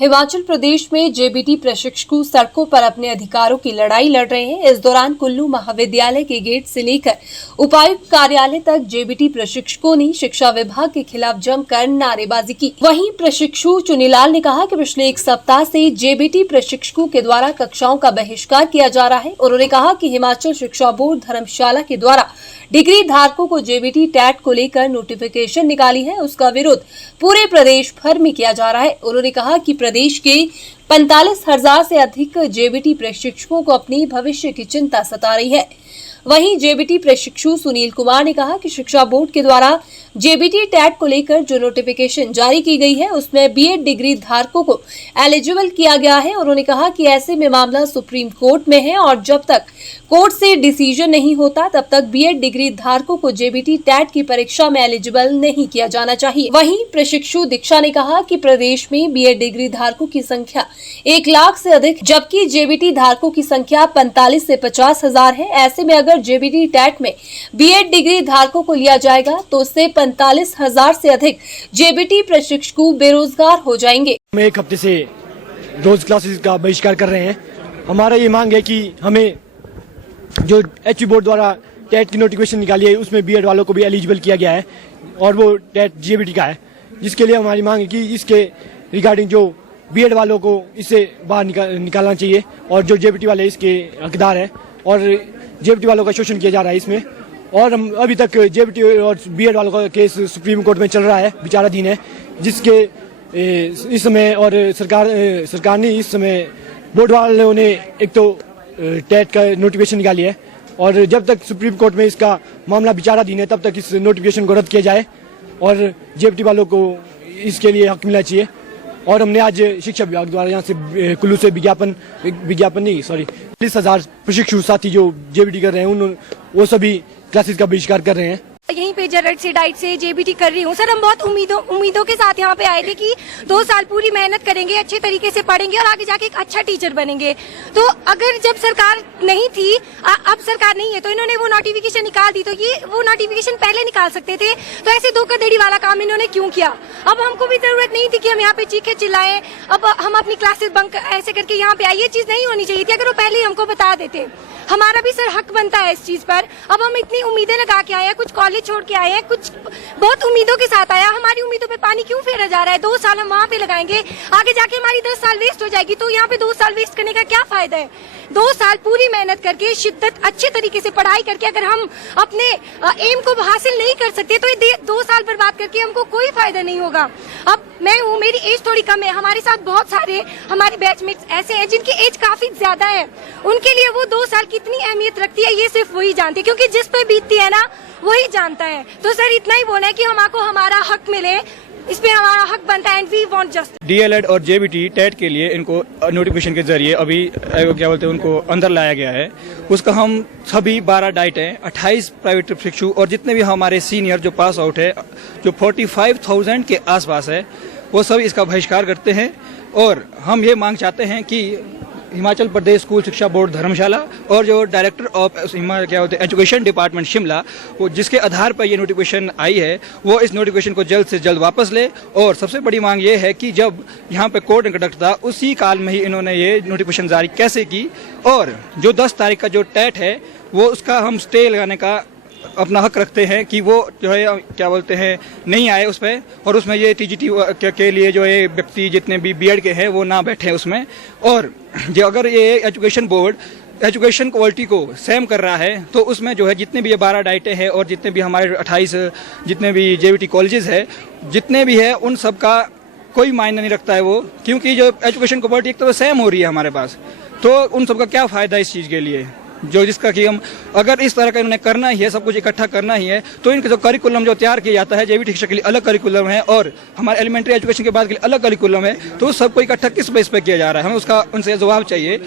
हिमाचल प्रदेश में जेबीटी प्रशिक्षु सड़कों पर अपने अधिकारों की लड़ाई लड़ रहे हैं। इस दौरान कुल्लू महाविद्यालय के गेट से लेकर उपायुक्त कार्यालय तक जेबीटी प्रशिक्षकों ने शिक्षा विभाग के खिलाफ जमकर नारेबाजी की। वहीं प्रशिक्षु चुनीलाल ने कहा कि पिछले एक सप्ताह से जेबीटी प्रशिक्षकों के द्वारा कक्षाओं का बहिष्कार किया जा रहा है। उन्होंने कहा कि हिमाचल शिक्षा बोर्ड धर्मशाला के द्वारा डिग्री धारकों को जेबीटी टैट को लेकर नोटिफिकेशन निकाली है, उसका विरोध पूरे प्रदेश भर में किया जा रहा है। उन्होंने कहा कि प्रदेश के 45,000 से अधिक जेबीटी प्रशिक्षकों को अपनी भविष्य की चिंता सता रही है। वहीं जेबीटी प्रशिक्षु सुनील कुमार ने कहा कि शिक्षा बोर्ड के द्वारा जेबीटी टैट को लेकर जो नोटिफिकेशन जारी की गई है उसमें बीएड डिग्री धारकों को एलिजिबल किया गया है। उन्होंने कहा कि ऐसे में मामला सुप्रीम कोर्ट में है और जब तक कोर्ट से डिसीजन नहीं होता तब तक बीएड डिग्री धारकों को जेबीटी टैट की परीक्षा में एलिजिबल नहीं किया जाना चाहिए। वहीं प्रशिक्षु दीक्षा ने कहा कि प्रदेश में बीएड डिग्री धारकों की संख्या 1 लाख से अधिक, जबकि जेबीटी धारकों की संख्या 45 से 50,000 है। ऐसे में अगर जेबीटी टैट में बीएड डिग्री धारकों को लिया जाएगा तो उससे 45,000 से अधिक जेबीटी प्रशिक्षु बेरोजगार हो जाएंगे। हम एक हफ्ते से रोज क्लासेस का बहिष्कार कर रहे हैं। हमारा ये मांग है कि हमें जो एचयू बोर्ड द्वारा टेट की नोटिफिकेशन निकाली है उसमें बीएड वालों को भी एलिजिबल किया गया है और वो टेट जेबीटी का है, जिसके लिए हमारी मांग है कि इसके रिगार्डिंग जो बीएड वालों को इससे बाहर निकालना चाहिए और जो जेबीटी वाले इसके हकदार हैं और जेबीटी वालों का शोषण किया जा रहा है इसमें। और हम अभी तक जेबीटी और बीएड वालों का केस सुप्रीम कोर्ट में चल रहा है, विचाराधीन है, जिसके इस समय और सरकार ने इस समय बोर्ड वालों ने एक तो टेट का नोटिफिकेशन निकाली है और जब तक सुप्रीम कोर्ट में इसका मामला विचाराधीन है तब तक इस नोटिफिकेशन को रद्द किया जाए और जेबीटी वालों को इसके लिए हक मिलना चाहिए। और हमने आज शिक्षा विभाग द्वारा यहाँ से कुल्लू से 40,000 प्रशिक्षु साथी जो जेबीटी कर रहे हैं वो सभी क्लासेस का बहिष्कार कर रहे हैं। यहीं पे जरट से डाइट से जेबीटी कर रही हूँ सर। हम बहुत उम्मीदों के साथ यहाँ पे आए थे कि 2 साल पूरी मेहनत करेंगे, अच्छे तरीके से पढ़ेंगे और आगे जाके एक अच्छा टीचर बनेंगे। तो अगर जब सरकार नहीं थी, अब सरकार नहीं है, तो इन्होंने वो नोटिफिकेशन निकाल दी, तो ये वो नोटिफिकेशन पहले निकाल सकते थे। तो ऐसे धोखाधड़ी वाला काम इन्होंने क्यों किया? अब हमको भी जरूरत नहीं थी कि हम यहाँ पे चीखे चिल्लाएं, अब हम अपनी क्लासेस बंक ऐसे करके यहाँ पे आए। ये चीज नहीं होनी चाहिए थी। अगर वो पहले ही हमको बता देते, हमारा भी सर हक बनता है इस चीज पर। अब हम इतनी उम्मीदें लगा के आए हैं, कुछ कॉलेज छोड़ के आए हैं, कुछ बहुत उम्मीदों के साथ आया। हमारी उम्मीदों पे पानी क्यों फेरा जा रहा है? 2 साल हम वहाँ पे लगाएंगे, आगे जाके हमारी 10 साल वेस्ट हो जाएगी। तो यहाँ पे 2 साल वेस्ट करने का क्या फायदा है? 2 साल पूरी मेहनत करके, शिद्दत अच्छे तरीके से पढ़ाई करके अगर हम अपने एम को हासिल नहीं कर सकते तो ये 2 साल बर्बाद करके हमको कोई फायदा नहीं होगा। अब मैं हूँ, मेरी एज थोड़ी कम है, हमारे साथ बहुत सारे हमारे बैचमेट्स ऐसे हैं जिनकी एज काफी ज्यादा है। उनके लिए वो 2 साल कितनी अहमियत रखती है ये सिर्फ वही जानते हैं, क्योंकि जिस पे बीतती है ना वही जानता है। तो सर इतना ही बोलना है कि हमको हमारा हक मिले, इस पे हमारा हक बनता है and we want just. D El Ed और जेबीटी टेट के लिए इनको नोटिफिकेशन के जरिए अभी क्या बोलते हैं उनको अंदर लाया गया है। उसका हम सभी 12 डाइट हैं, 28 प्राइवेट प्रशिक्षु और जितने भी हमारे सीनियर जो पास आउट है, जो 45,000 के आसपास है, वो सब इसका बहिष्कार करते हैं। और हम ये मांग चाहते हैं कि हिमाचल प्रदेश स्कूल शिक्षा बोर्ड धर्मशाला और जो डायरेक्टर ऑफ क्या होते हैं एजुकेशन डिपार्टमेंट शिमला, वो जिसके आधार पर ये नोटिफिकेशन आई है, वो इस नोटिफिकेशन को जल्द से जल्द वापस ले। और सबसे बड़ी मांग ये है कि जब यहाँ पे कोर्ट कंडक्ट था उसी काल में ही इन्होंने ये नोटिफिकेशन जारी कैसे की, और जो 10 तारीख का जो टेट है वो उसका हम स्टे लगाने का अपना हक रखते हैं कि वो जो है क्या बोलते हैं नहीं आए उस पर, और उसमें ये टीजीटी के लिए जो है व्यक्ति जितने भी बीएड के हैं वो ना बैठे उसमें। और जो अगर ये एजुकेशन बोर्ड एजुकेशन क्वालिटी को सेम कर रहा है तो उसमें जो है जितने भी ये 12 डाइटें हैं और जितने भी हमारे 28 जितने भी जेबीटी कॉलेजेस है जितने भी है उन सब का कोई मायने नहीं रखता है वो, क्योंकि जो एजुकेशन क्वालिटी एक तो सेम हो रही है हमारे पास, तो उन सब का क्या फायदा इस चीज़ के लिए जो जिसका कि हम अगर इस तरह का इन्होंने करना ही है, सब कुछ इकट्ठा करना ही है, तो इनका जो करिकुलम जो तैयार किया जाता है जेबीटी शिक्षा के लिए अलग करिकुलम है और हमारे एलिमेंट्री एजुकेशन के बाद के लिए अलग करिकुलम है, तो सब को इकट्ठा किस बेस पे किया जा रहा है? हमें उसका उनसे जवाब चाहिए।